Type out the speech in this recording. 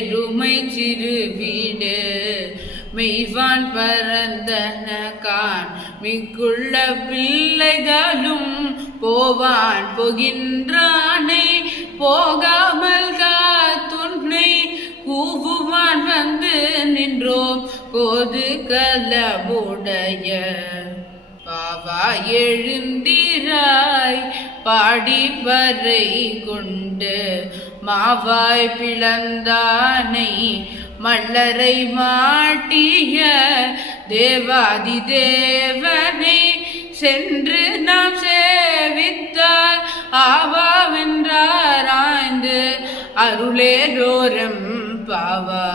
எருமை சிறு வீடு மெய்வான் பரந்தன கான் மிக்குள்ள பிள்ளைகளும் போவான் போகின்றானை போகாமல் காத்துன்னை கூவுவான் வந்து நின்றோம் கோது கலபுடைய பாவா எழுந்திராய் பாடி வரை கொண்டு மாவாய் பிளந்தானை மல்லரை மாட்டிய தேவாதி தேவனை சென்று நாம் சேவித்தால் ஆவாவென்றாராய்ந்து அருளேலோரம் பாவா.